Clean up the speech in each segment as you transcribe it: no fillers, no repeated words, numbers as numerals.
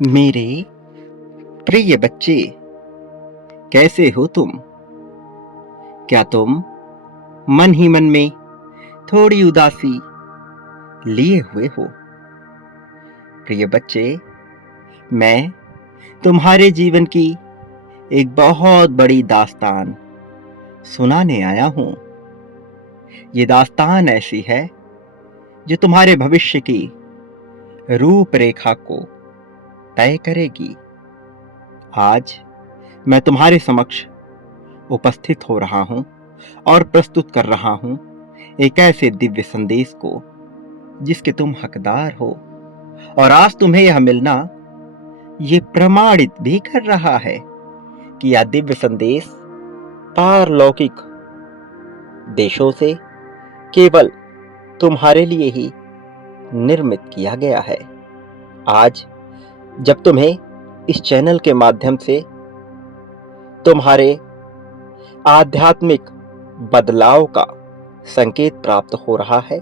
मेरे प्रिय बच्चे, कैसे हो तुम? क्या तुम मन ही मन में थोड़ी उदासी लिए हुए हो? प्रिय बच्चे, मैं तुम्हारे जीवन की एक बहुत बड़ी दास्तान सुनाने आया हूं। ये दास्तान ऐसी है जो तुम्हारे भविष्य की रूपरेखा को तय करेगी। आज मैं तुम्हारे समक्ष उपस्थित हो रहा हूं और प्रस्तुत कर रहा हूं एक ऐसे दिव्य संदेश को जिसके तुम हकदार हो, और आज तुम्हें यह मिलना ये प्रमाणित भी कर रहा है कि यह दिव्य संदेश पारलौकिक देशों से केवल तुम्हारे लिए ही निर्मित किया गया है। आज जब तुम्हें इस चैनल के माध्यम से तुम्हारे आध्यात्मिक बदलाव का संकेत प्राप्त हो रहा है,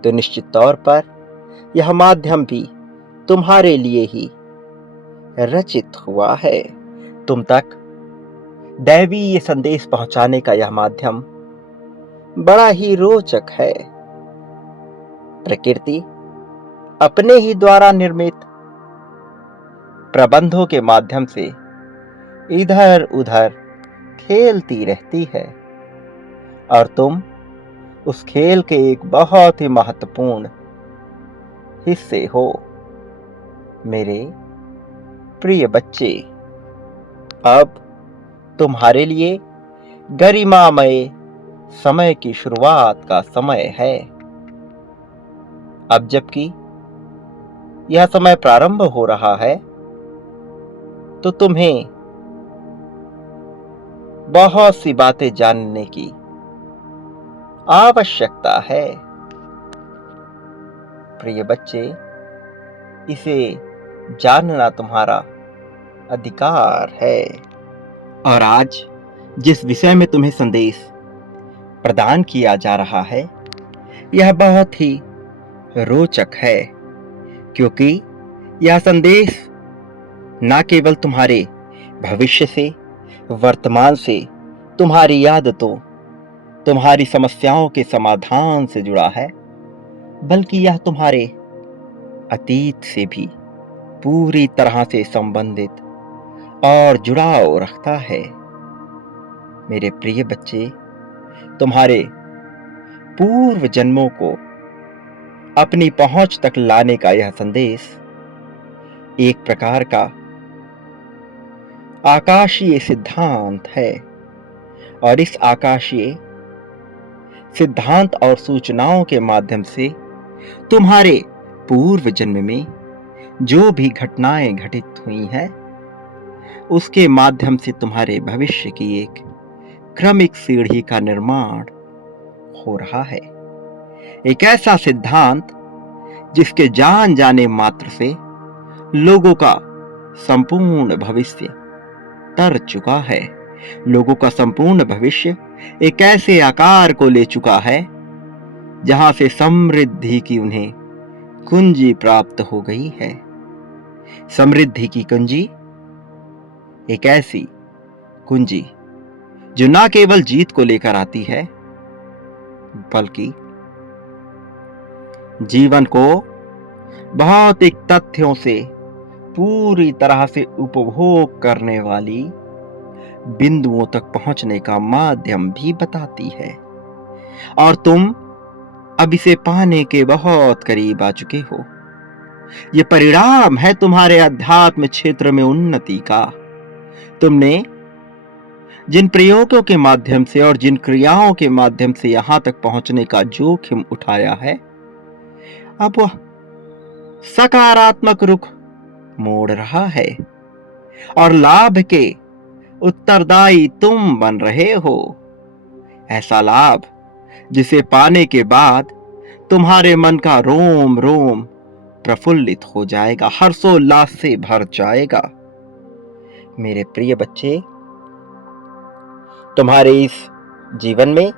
तो निश्चित तौर पर यह माध्यम भी तुम्हारे लिए ही रचित हुआ है। तुम तक दैवीय संदेश पहुंचाने का यह माध्यम बड़ा ही रोचक है। प्रकृति अपने ही द्वारा निर्मित प्रबंधों के माध्यम से इधर उधर खेलती रहती है, और तुम उस खेल के एक बहुत ही महत्वपूर्ण हिस्से हो। मेरे प्रिय बच्चे, अब तुम्हारे लिए गरिमामय समय की शुरुआत का समय है। अब जबकि यह समय प्रारंभ हो रहा है, तो तुम्हें बहुत सी बातें जानने की आवश्यकता है। प्रिय बच्चे, इसे जानना तुम्हारा अधिकार है। और आज जिस विषय में तुम्हें संदेश प्रदान किया जा रहा है, यह बहुत ही रोचक है, क्योंकि यह संदेश न केवल तुम्हारे भविष्य से, वर्तमान से, तुम्हारी आदतों, तुम्हारी समस्याओं के समाधान से जुड़ा है, बल्कि यह तुम्हारे अतीत से भी पूरी तरह से संबंधित और जुड़ाव रखता है। मेरे प्रिय बच्चे, तुम्हारे पूर्व जन्मों को अपनी पहुंच तक लाने का यह संदेश एक प्रकार का आकाशीय सिद्धांत है, और इस आकाशीय सिद्धांत और सूचनाओं के माध्यम से तुम्हारे पूर्व जन्म में जो भी घटनाएं घटित हुई हैं, उसके माध्यम से तुम्हारे भविष्य की एक क्रमिक सीढ़ी का निर्माण हो रहा है। एक ऐसा सिद्धांत जिसके जान जाने मात्र से लोगों का संपूर्ण भविष्य तर चुका है। लोगों का संपूर्ण भविष्य एक ऐसे आकार को ले चुका है जहां से समृद्धि की उन्हें कुंजी प्राप्त हो गई है। समृद्धि की कुंजी, एक ऐसी कुंजी जो न केवल जीत को लेकर आती है, बल्कि जीवन को भौतिक तथ्यों से पूरी तरह से उपभोग करने वाली बिंदुओं तक पहुंचने का माध्यम भी बताती है। और तुम अब इसे पाने के बहुत करीब आ चुके हो। यह परिणाम है तुम्हारे अध्यात्म क्षेत्र में उन्नति का। तुमने जिन प्रयोगों के माध्यम से और जिन क्रियाओं के माध्यम से यहां तक पहुंचने का जोखिम उठाया है, अब वह सकारात्मक रुख मोड़ रहा है, और लाभ के उत्तरदायी तुम बन रहे हो। ऐसा लाभ जिसे पाने के बाद तुम्हारे मन का रोम रोम प्रफुल्लित हो जाएगा, हर्षोल्लास से भर जाएगा। मेरे प्रिय बच्चे, तुम्हारे इस जीवन में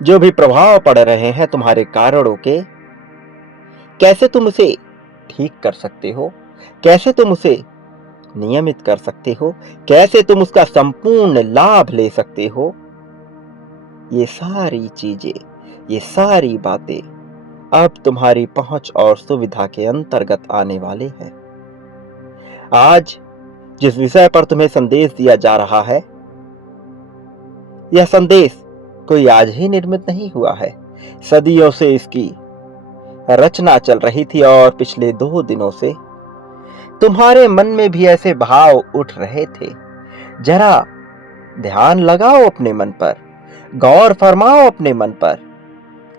जो भी प्रभाव पड़ रहे हैं तुम्हारे कारणों के, कैसे तुम उसे ठीक कर सकते हो, कैसे तुम उसे नियमित कर सकते हो, कैसे तुम उसका संपूर्ण लाभ ले सकते हो, ये सारी चीजें, ये सारी बातें अब तुम्हारी पहुंच और सुविधा के अंतर्गत आने वाले हैं। आज जिस विषय पर तुम्हें संदेश दिया जा रहा है, यह संदेश कोई आज ही निर्मित नहीं हुआ है। सदियों से इसकी रचना चल रही थी और पिछले 2 दिनों से तुम्हारे मन में भी ऐसे भाव उठ रहे थे। जरा ध्यान लगाओ अपने मन पर, गौर फरमाओ अपने मन पर।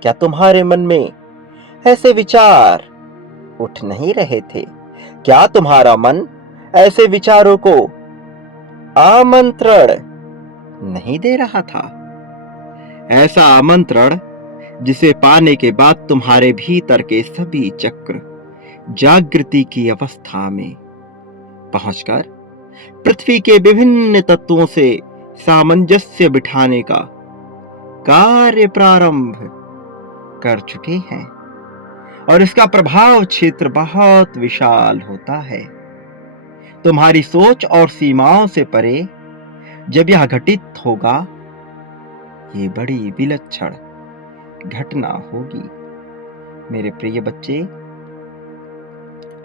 क्या तुम्हारे मन में ऐसे विचार उठ नहीं रहे थे? क्या तुम्हारा मन ऐसे विचारों को आमंत्रण नहीं दे रहा था? ऐसा आमंत्रण जिसे पाने के बाद तुम्हारे भीतर के सभी चक्र जागृति की अवस्था में पहुंचकर पृथ्वी के विभिन्न तत्वों से सामंजस्य बिठाने का कार्य प्रारंभ कर चुके हैं और इसका प्रभाव क्षेत्र बहुत विशाल होता है। तुम्हारी सोच और सीमाओं से परे जब यह घटित होगा, ये बड़ी विलक्षण घटना होगी। मेरे प्रिय बच्चे,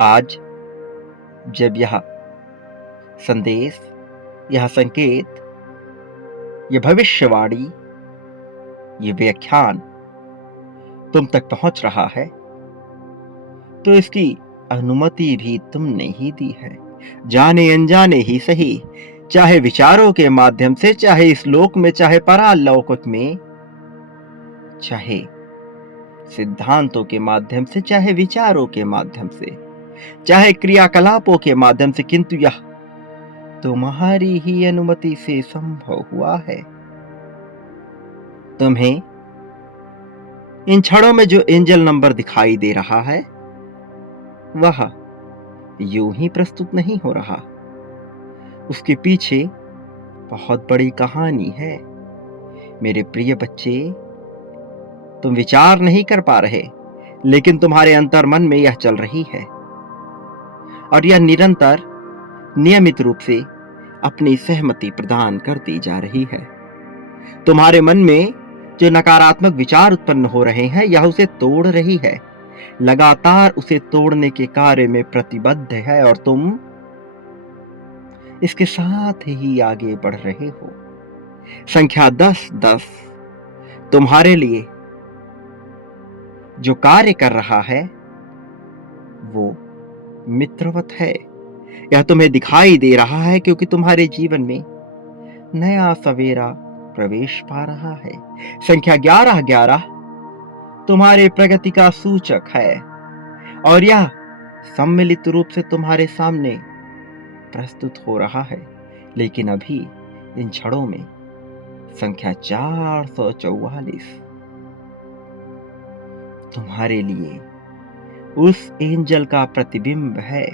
आज जब यह संदेश, यह संकेत, यह भविष्यवाणी, यह व्याख्यान तुम तक पहुंच रहा है, तो इसकी अनुमति भी तुमने ही दी है। जाने अनजाने ही सही, चाहे विचारों के माध्यम से, चाहे इस लोक में, चाहे परालौकिक में, चाहे सिद्धांतों के माध्यम से, चाहे विचारों के माध्यम से, चाहे क्रियाकलापों के माध्यम से, किंतु यह तुम्हारी ही अनुमति से संभव हुआ है। तुम्हें इन क्षणों में जो एंजल नंबर दिखाई दे रहा है, वह यूं ही प्रस्तुत नहीं हो रहा। उसके पीछे बहुत बड़ी कहानी है। मेरे प्रिय बच्चे, तुम विचार नहीं कर पा रहे, लेकिन तुम्हारे अंतर्मन में यह चल रही है और यह निरंतर नियमित रूप से अपनी सहमति प्रदान करती जा रही है। तुम्हारे मन में जो नकारात्मक विचार उत्पन्न हो रहे हैं, यह उसे तोड़ रही है, लगातार उसे तोड़ने के कार्य में प्रतिबद्ध है और तुम इसके साथ ही आगे बढ़ रहे हो। संख्या 10-10 तुम्हारे लिए जो कार्य कर रहा है, वो मित्रवत है। यह तुम्हें दिखाई दे रहा है क्योंकि तुम्हारे जीवन में नया सवेरा प्रवेश पा रहा है। संख्या 11-11 तुम्हारे प्रगति का सूचक है और यह सम्मिलित रूप से तुम्हारे सामने प्रस्तुत हो रहा है। लेकिन अभी इन क्षणों में संख्या 444 तुम्हारे लिए उस एंजल का प्रतिबिंब है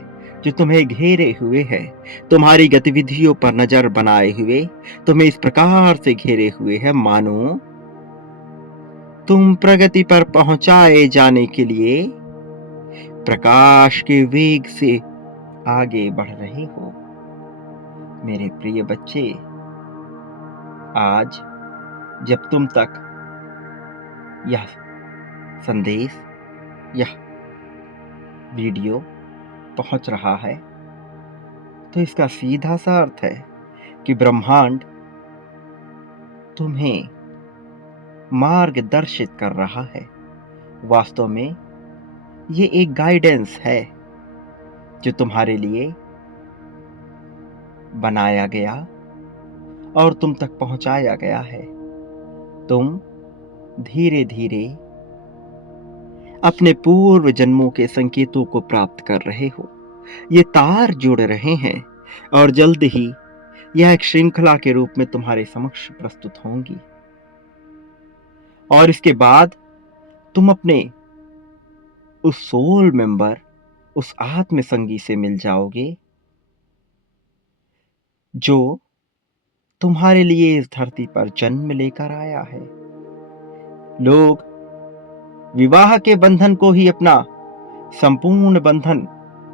जो तुम्हें घेरे हुए है, तुम्हारी गतिविधियों पर नजर बनाए हुए, तुम्हें इस प्रकार से घेरे हुए है मानो तुम प्रगति पर पहुंचाए जाने के लिए प्रकाश के वेग से आगे बढ़ रहे हो। मेरे प्रिय बच्चे, आज जब तुम तक यह संदेश, यह वीडियो पहुंच रहा है, तो इसका सीधा सा अर्थ है कि ब्रह्मांड तुम्हें मार्गदर्शित कर रहा है। वास्तव में ये एक गाइडेंस है जो तुम्हारे लिए बनाया गया और तुम तक पहुंचाया गया है। तुम धीरे धीरे अपने पूर्व जन्मों के संकेतों को प्राप्त कर रहे हो। ये तार जुड़ रहे हैं और जल्द ही यह एक श्रृंखला के रूप में तुम्हारे समक्ष प्रस्तुत होंगी और इसके बाद तुम अपने उस सोल मेंबर, उस आत्म संगी से मिल जाओगे जो तुम्हारे लिए इस धरती पर जन्म लेकर आया है। लोग विवाह के बंधन को ही अपना संपूर्ण बंधन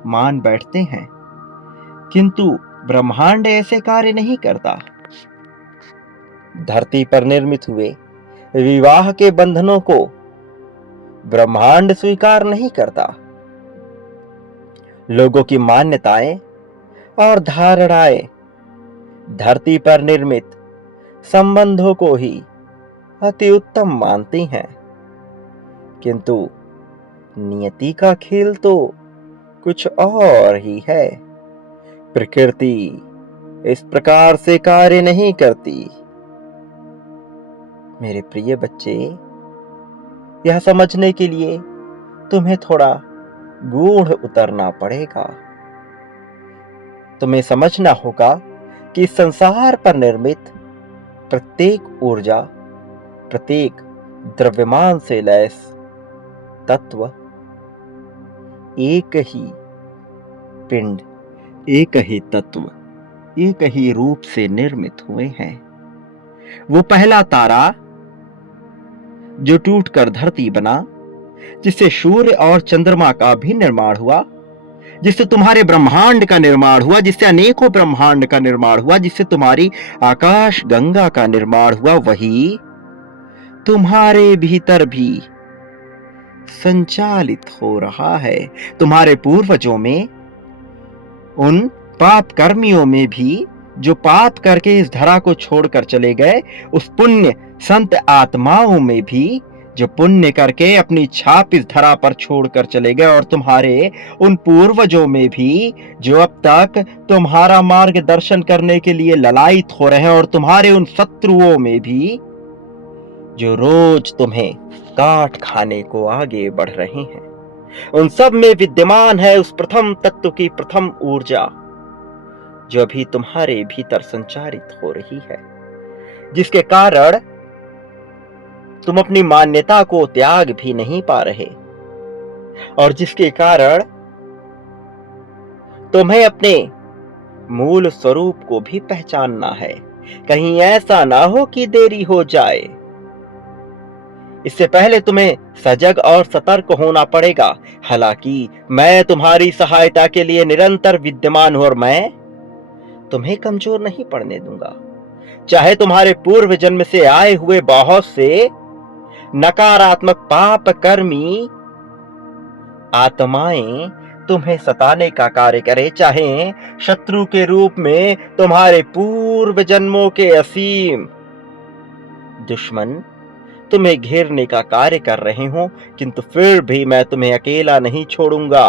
मान बैठते हैं, किंतु ब्रह्मांड ऐसे कार्य नहीं करता। धरती पर निर्मित हुए विवाह के बंधनों को ब्रह्मांड स्वीकार नहीं करता। लोगों की मान्यताएं और धारणाएं धरती पर निर्मित संबंधों को ही अति उत्तम मानती हैं, किंतु नियति का खेल तो कुछ और ही है। प्रकृति इस प्रकार से कार्य नहीं करती। मेरे प्रिय बच्चे, यह समझने के लिए तुम्हें थोड़ा गूढ़ उतरना पड़ेगा। तुम्हें समझना होगा कि संसार पर निर्मित प्रत्येक ऊर्जा, प्रत्येक द्रव्यमान से लैस तत्व एक ही पिंड, एक ही तत्व, एक ही रूप से निर्मित हुए हैं। वो पहला तारा जो टूटकर धरती बना, जिससे सूर्य और चंद्रमा का भी निर्माण हुआ, जिससे तुम्हारे ब्रह्मांड का निर्माण हुआ, जिससे अनेकों ब्रह्मांड का निर्माण हुआ, जिससे तुम्हारी आकाश गंगा का निर्माण हुआ, वही तुम्हारे भीतर भी संचालित हो रहा है। तुम्हारे पूर्वजों में, उन पाप कर्मियों में भी जो पाप करके इस धरा को छोड़कर चले गए, उस पुण्य संत आत्माओं में भी जो पुण्य करके अपनी छाप इस धरा पर छोड़कर चले गए, और तुम्हारे उन पूर्वजों में भी जो अब तक तुम्हारा मार्गदर्शन करने के लिए ललायित हो रहे हैं, और तुम्हारे उन शत्रुओं में भी जो रोज तुम्हें काट खाने को आगे बढ़ रहे हैं। उन सब में विद्यमान है उस प्रथम तत्व की प्रथम ऊर्जा, जो अभी तुम्हारे भीतर संचारित हो रही है, जिसके कारण तुम अपनी मान्यता को त्याग भी नहीं पा रहे, और जिसके कारण तुम्हें अपने मूल स्वरूप को भी पहचानना है। कहीं ऐसा ना हो कि देरी हो जाए। इससे पहले तुम्हें सजग और सतर्क होना पड़ेगा। हालांकि मैं तुम्हारी सहायता के लिए निरंतर विद्यमान हूं, और मैं तुम्हें कमजोर नहीं पड़ने दूंगा। चाहे तुम्हारे पूर्व जन्म से आए हुए बहुत से नकारात्मक पाप कर्मी आत्माएं तुम्हें सताने का कार्य करे, चाहे शत्रु के रूप में तुम्हारे पूर्व जन्मों के असीम दुश्मन तुम्हें घेरने का कार्य कर रहे हो, किंतु फिर भी मैं तुम्हें अकेला नहीं छोड़ूंगा।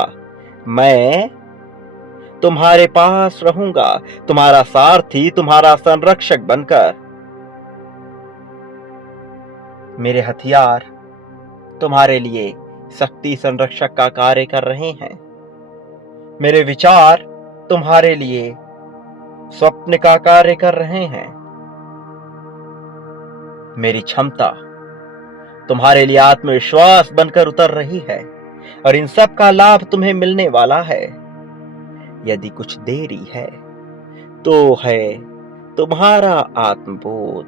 मैं तुम्हारे पास रहूंगा, तुम्हारा सारथी, तुम्हारा संरक्षक बनकर। मेरे हथियार तुम्हारे लिए शक्ति संरक्षक का कार्य कर रहे हैं। मेरे विचार तुम्हारे लिए स्वप्न का कार्य कर रहे हैं। मेरी क्षमता तुम्हारे लिए आत्मविश्वास बनकर उतर रही है, और इन सब का लाभ तुम्हें मिलने वाला है। यदि कुछ देरी है तो है तुम्हारा आत्मबोध,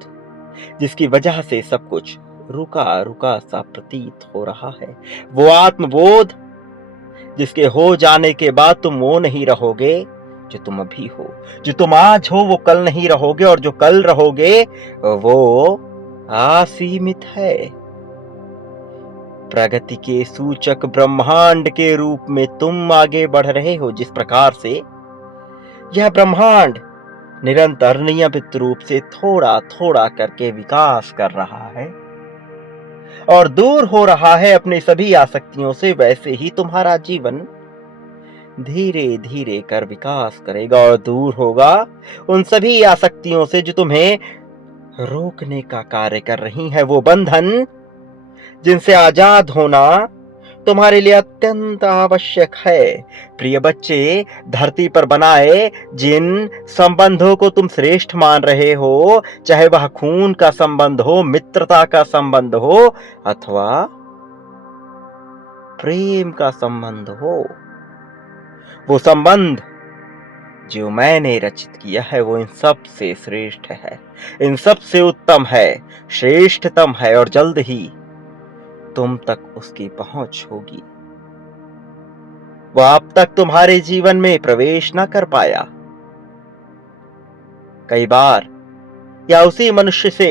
जिसकी वजह से सब कुछ रुका रुका सा प्रतीत हो रहा है। वो आत्मबोध जिसके हो जाने के बाद तुम वो नहीं रहोगे जो तुम अभी हो। जो तुम आज हो वो कल नहीं रहोगे, और जो कल रहोगे वो असीमित है। प्रगति के सूचक ब्रह्मांड के रूप में तुम आगे बढ़ रहे हो। जिस प्रकार से यह ब्रह्मांड निरंतर नियमित रूप से थोड़ा थोड़ा करके विकास कर रहा है और दूर हो रहा है अपनी सभी आसक्तियों से, वैसे ही तुम्हारा जीवन धीरे धीरे कर विकास करेगा और दूर होगा उन सभी आसक्तियों से जो तुम्हें रोकने का कार्य कर रही है। वो बंधन जिनसे आजाद होना तुम्हारे लिए अत्यंत आवश्यक है। प्रिय बच्चे, धरती पर बनाए जिन संबंधों को तुम श्रेष्ठ मान रहे हो, चाहे वह खून का संबंध हो, मित्रता का संबंध हो, अथवा प्रेम का संबंध हो, वो संबंध जो मैंने रचित किया है वो इन सब से श्रेष्ठ है, इन सब से उत्तम है, श्रेष्ठतम है, और जल्द ही तुम तक उसकी पहुंच होगी। वह अब तक तुम्हारे जीवन में प्रवेश न कर पाया। कई बार यह उसी मनुष्य से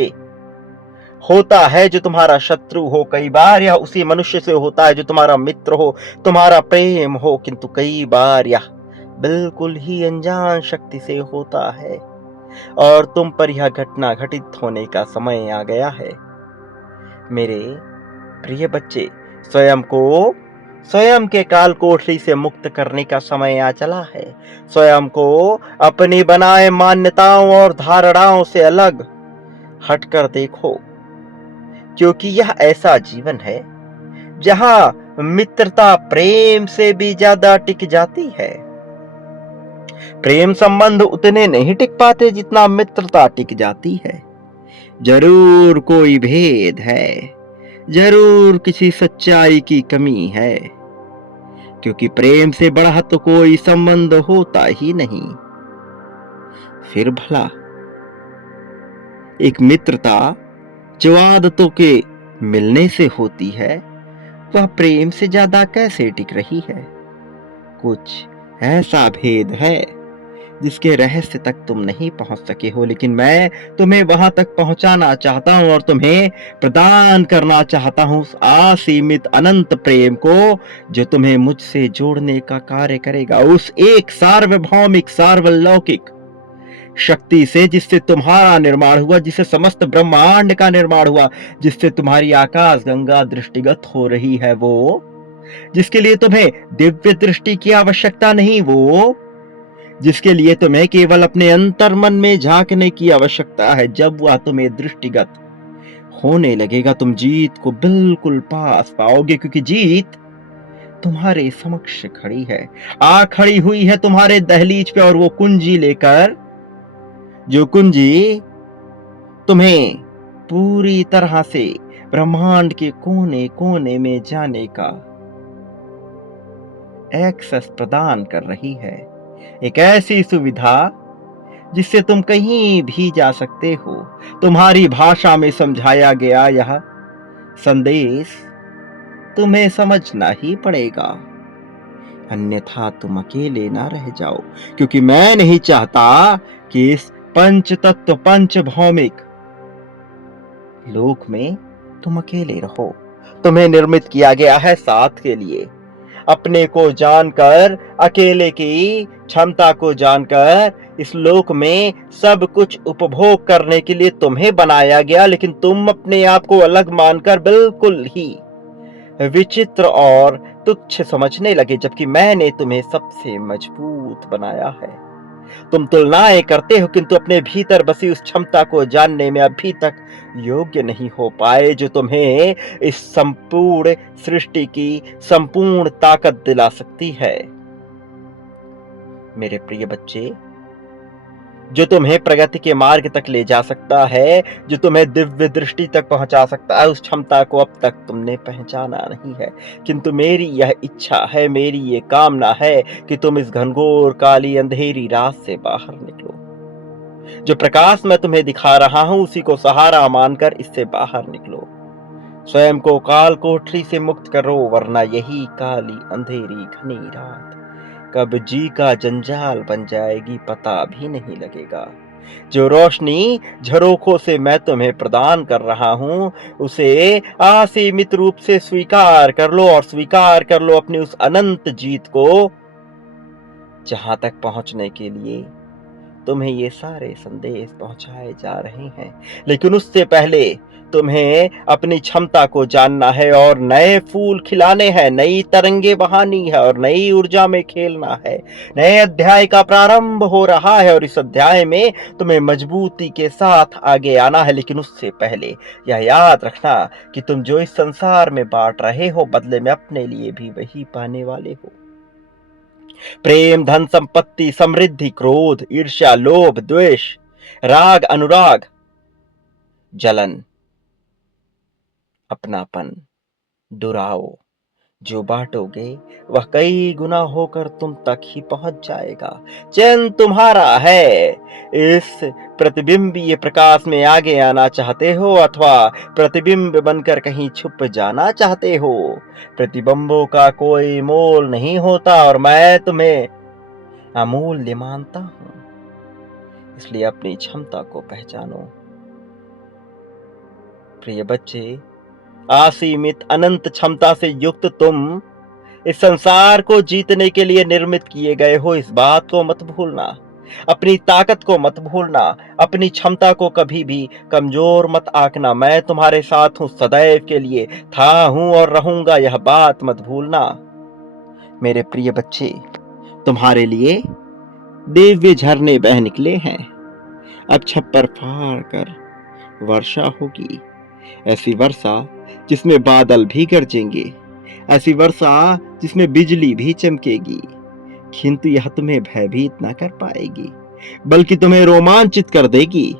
होता है जो तुम्हारा शत्रु हो, कई बार यह उसी मनुष्य से होता है जो तुम्हारा मित्र हो, तुम्हारा प्रेम हो, किंतु कई बार यह बिल्कुल ही अनजान शक्ति से होता है और तुम पर यह घटना घटित होने का समय आ गया है। मेरे प्रिय बच्चे, स्वयं को स्वयं के काल कोठरी से मुक्त करने का समय आ चला है। स्वयं को अपनी बनाए मान्यताओं और धारणाओं से अलग हटकर देखो, क्योंकि यह ऐसा जीवन है जहां मित्रता प्रेम से भी ज्यादा टिक जाती है। प्रेम संबंध उतने नहीं टिक पाते जितना मित्रता टिक जाती है। जरूर कोई भेद है, जरूर किसी सच्चाई की कमी है, क्योंकि प्रेम से बढ़ा तो कोई संबंध होता ही नहीं। फिर भला एक मित्रता जो आदतों के मिलने से होती है, वह प्रेम से ज्यादा कैसे टिक रही है? कुछ ऐसा भेद है जिसके रहस्य तक तुम नहीं पहुंच सके हो, लेकिन मैं तुम्हें वहां तक पहुंचाना चाहता हूं और तुम्हें प्रदान करना चाहता हूं उस असीमित अनंत प्रेम को जो तुम्हें मुझसे जोड़ने का कार्य करेगा, उस एक सार्वभौमिक सार्वलौकिक शक्ति से जिससे तुम्हारा निर्माण हुआ, जिससे समस्त ब्रह्मांड का निर्माण हुआ, जिससे तुम्हारी आकाश गंगा दृष्टिगत हो रही है, वो जिसके लिए तुम्हें दिव्य दृष्टि की आवश्यकता नहीं, वो जिसके लिए तुम्हें केवल अपने अंतर्मन में झांकने की आवश्यकता है। जब वह तुम्हें दृष्टिगत होने लगेगा, तुम जीत को बिल्कुल पास पाओगे, क्योंकि जीत तुम्हारे समक्ष खड़ी है, आ खड़ी हुई है तुम्हारे दहलीज पे, और वो कुंजी लेकर, जो कुंजी तुम्हें पूरी तरह से ब्रह्मांड के कोने कोने में जाने का एक्सेस प्रदान कर रही है। एक ऐसी सुविधा जिससे तुम कहीं भी जा सकते हो। तुम्हारी भाषा में समझाया गया यह संदेश तुम्हें समझना ही पड़ेगा, अन्यथा तुम अकेले ना रह जाओ, क्योंकि मैं नहीं चाहता कि इस पंच तत्व पंच भौमिक लोक में तुम अकेले रहो। तुम्हें निर्मित किया गया है साथ के लिए। अपने को जानकर, अकेले की क्षमता को जानकर, इस लोक में सब कुछ उपभोग करने के लिए तुम्हें बनाया गया, लेकिन तुम अपने आप को अलग मानकर बिल्कुल ही विचित्र और तुच्छ समझने लगे, जबकि मैंने तुम्हें सबसे मजबूत बनाया है। तुम तुलनाएं करते हो, किंतु अपने भीतर बसी उस क्षमता को जानने में अभी तक योग्य नहीं हो पाए जो तुम्हें इस संपूर्ण सृष्टि की संपूर्ण ताकत दिला सकती है। मेरे प्रिय बच्चे, जो तुम्हें प्रगति के मार्ग तक ले जा सकता है, जो तुम्हें दिव्य दृष्टि तक पहुंचा सकता है, उस क्षमता को अब तक तुमने पहचाना नहीं है। किंतु मेरी यह इच्छा है, मेरी ये कामना है कि तुम इस घनघोर काली अंधेरी रात से बाहर निकलो। जो प्रकाश मैं तुम्हें दिखा रहा हूं, उसी को सहारा मानकर इससे बाहर निकलो। स्वयं को काल कोठरी से मुक्त करो, वरना यही काली अंधेरी घनी रात कब जी का जंजाल बन जाएगी पता भी नहीं लगेगा। जो रोशनी झरोखों से मैं तुम्हें प्रदान कर रहा हूं, उसे असीमित रूप से स्वीकार कर लो, और स्वीकार कर लो अपनी उस अनंत जीत को, जहां तक पहुंचने के लिए तुम्हें ये सारे संदेश पहुंचाए जा रहे हैं। लेकिन उससे पहले तुम्हें अपनी क्षमता को जानना है और नए फूल खिलाने हैं, नई तरंगे बहानी है और नई ऊर्जा में खेलना है। नए अध्याय का प्रारंभ हो रहा है और इस अध्याय में तुम्हें मजबूती के साथ आगे आना है। लेकिन उससे पहले यह याद रखना कि तुम जो इस संसार में बांट रहे हो, बदले में अपने लिए भी वही पाने वाले हो। प्रेम, धन, संपत्ति, समृद्धि, क्रोध, ईर्ष्या, लोभ, द्वेष, राग, अनुराग, जलन, अपनापन, दुराव, जो बांटोगे वह कई गुना होकर तुम तक ही पहुंच जाएगा। चैन तुम्हारा है। इस प्रतिबिंब ये प्रकाश में आगे आना चाहते हो अथवा प्रतिबिंब बनकर कहीं छुप जाना चाहते हो? प्रतिबिंबों का कोई मोल नहीं होता और मैं तुम्हें अमूल्य मानता हूं, इसलिए अपनी क्षमता को पहचानो। प्रिय बच्चे, असीमित अनंत क्षमता से युक्त तुम इस संसार को जीतने के लिए निर्मित किए गए हो, इस बात को मत भूलना। अपनी ताकत को मत भूलना, अपनी क्षमता को कभी भी कमजोर मत आंकना। मैं तुम्हारे साथ हूं, सदैव के लिए था, हूं और रहूंगा, यह बात मत भूलना। मेरे प्रिय बच्चे, तुम्हारे लिए दिव्य झरने बह निकले हैं। अब छप्पर फाड़ कर वर्षा होगी, ऐसी वर्षा जिसमें बादल भी गरजेंगे, ऐसी वर्षा जिसमें बिजली भी चमकेगी। किंतु यह तुम्हें भयभीत ना कर पाएगी, बल्कि तुम्हें रोमांचित कर देगी।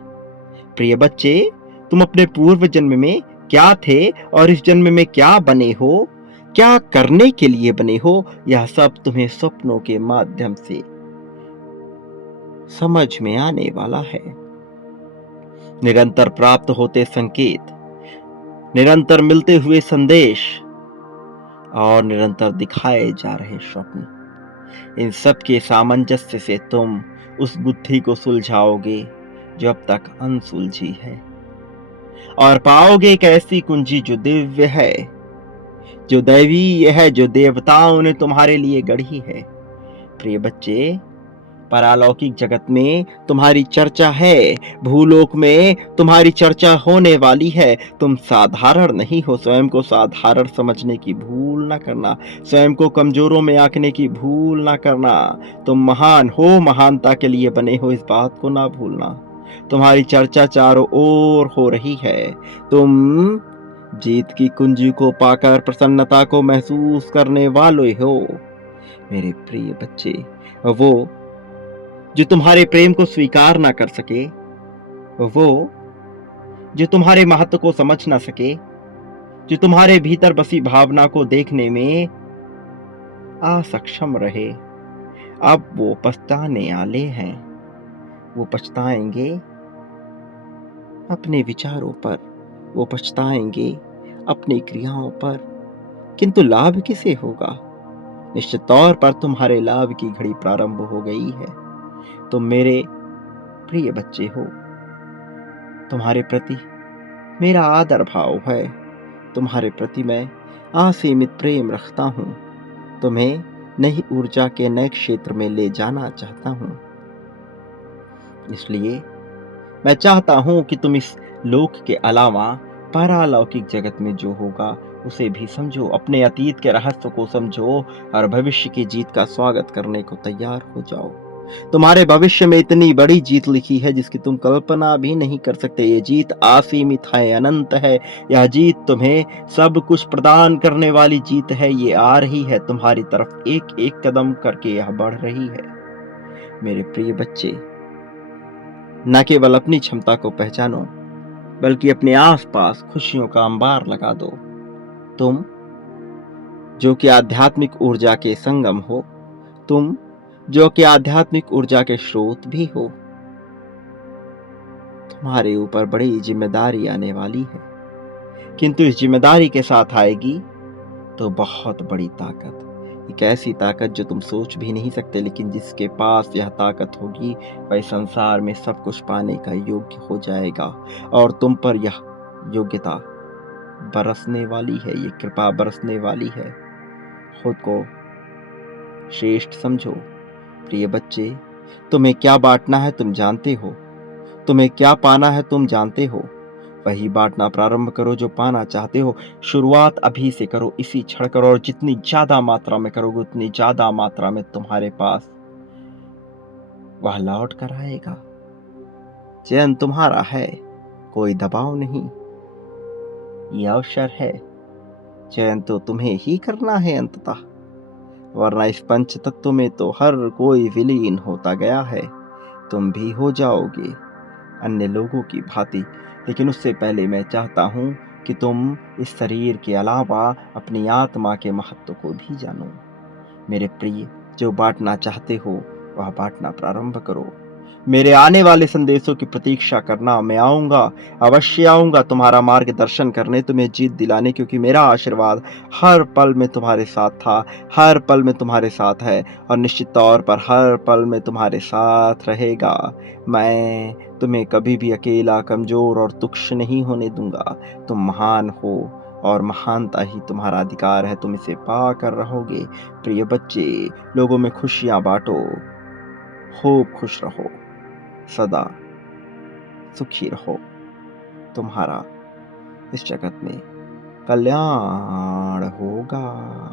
प्रिय बच्चे, तुम अपने पूर्व जन्म में क्या थे और इस जन्म में क्या बने हो, क्या करने के लिए बने हो, यह सब तुम्हें स्वप्नों के माध्यम से समझ में आने वाला है। निरंतर प्राप्त होते संकेत, निरंतर मिलते हुए संदेश और निरंतर दिखाए जा रहे स्वप्न, इन सब के सामंजस्य से तुम उस गुत्थी को सुलझाओगे जो अब तक अनसुलझी है, और पाओगे एक ऐसी कुंजी जो दिव्य है, जो दैवीय है, जो देवताओं ने तुम्हारे लिए गढ़ी है। प्रिय बच्चे, पारलौकिक जगत में तुम्हारी चर्चा है, भूलोक में तुम्हारी चर्चा होने वाली है। तुम साधारण नहीं हो, स्वयं को साधारण समझने की भूल ना करना, स्वयं को कमजोरों में आंकने की भूल ना करना। तुम महान हो, महानता के लिए बने हो, इस बात को ना भूलना। तुम्हारी चर्चा चारों ओर हो रही है। तुम जीत की कुंजी को पाकर प्रसन्नता को महसूस करने वाले हो। मेरे प्रिय बच्चे, वो जो तुम्हारे प्रेम को स्वीकार ना कर सके, वो जो तुम्हारे महत्व को समझ ना सके, जो तुम्हारे भीतर बसी भावना को देखने में असक्षम रहे, अब वो पछताने वाले हैं। वो पछताएंगे अपने विचारों पर, वो पछताएंगे अपनी क्रियाओं पर, किंतु लाभ किसे होगा? निश्चित तौर पर तुम्हारे लाभ की घड़ी प्रारंभ हो गई है। तुम मेरे प्रिय बच्चे हो, तुम्हारे प्रति मेरा आदर भाव है, तुम्हारे प्रति मैं असीमित प्रेम रखता हूं, तुम्हें नई ऊर्जा के नए क्षेत्र में ले जाना चाहता हूं। इसलिए मैं चाहता हूं कि तुम इस लोक के अलावा पारलौकिक जगत में जो होगा उसे भी समझो, अपने अतीत के रहस्य को समझो और भविष्य की जीत का स्वागत करने को तैयार हो जाओ। तुम्हारे भविष्य में इतनी बड़ी जीत लिखी है जिसकी तुम कल्पना भी नहीं कर सकते। ये जीत असीमित है, अनंत है। यह जीत तुम्हें सब कुछ प्रदान करने वाली जीत है। ये आ रही है तुम्हारी तरफ, एक एक कदम करके यह बढ़ रही है। मेरे प्रिय बच्चे, न केवल अपनी क्षमता को पहचानो, बल्कि अपने आसपास खुशियों का अंबार लगा दो। तुम जो कि आध्यात्मिक ऊर्जा के संगम हो, तुम जो कि आध्यात्मिक ऊर्जा के स्रोत भी हो, तुम्हारे ऊपर बड़ी जिम्मेदारी आने वाली है। किंतु इस जिम्मेदारी के साथ आएगी तो बहुत बड़ी ताकत, एक ऐसी ताकत जो तुम सोच भी नहीं सकते, लेकिन जिसके पास यह ताकत होगी वह संसार में सब कुछ पाने का योग्य हो जाएगा। और तुम पर यह योग्यता बरसने वाली है, ये कृपा बरसने वाली है। खुद को श्रेष्ठ समझो। प्रिय बच्चे, तुम्हें क्या बांटना है तुम जानते हो, तुम्हें क्या पाना है तुम जानते हो। वही बांटना प्रारंभ करो जो पाना चाहते हो। शुरुआत अभी से करो, इसी क्षण करो, और जितनी ज्यादा मात्रा में करोगे उतनी ज्यादा मात्रा में तुम्हारे पास वह लौट कर आएगा। चयन तुम्हारा है, कोई दबाव नहीं। यह अवसर है, चयन तो तुम्हें ही करना है अंततः, वरना इस पंच तत्व में तो हर कोई विलीन होता गया है। तुम भी हो जाओगे अन्य लोगों की भांति, लेकिन उससे पहले मैं चाहता हूं कि तुम इस शरीर के अलावा अपनी आत्मा के महत्व को भी जानो। मेरे प्रिय, जो बांटना चाहते हो वह बांटना प्रारंभ करो। मेरे आने वाले संदेशों की प्रतीक्षा करना। मैं आऊँगा, अवश्य आऊँगा तुम्हारा मार्गदर्शन करने, तुम्हें जीत दिलाने, क्योंकि मेरा आशीर्वाद हर पल में तुम्हारे साथ था, हर पल में तुम्हारे साथ है और निश्चित तौर पर हर पल में तुम्हारे साथ रहेगा। मैं तुम्हें कभी भी अकेला, कमज़ोर और तुच्छ नहीं होने दूँगा। तुम महान हो और महानता ही तुम्हारा अधिकार है, तुम इसे पाकर रहोगे। प्रिय बच्चे, लोगों में खुशियाँ बाँटो, खूब खुश रहो, सदा सुखी रहो। तुम्हारा इस जगत में कल्याण होगा।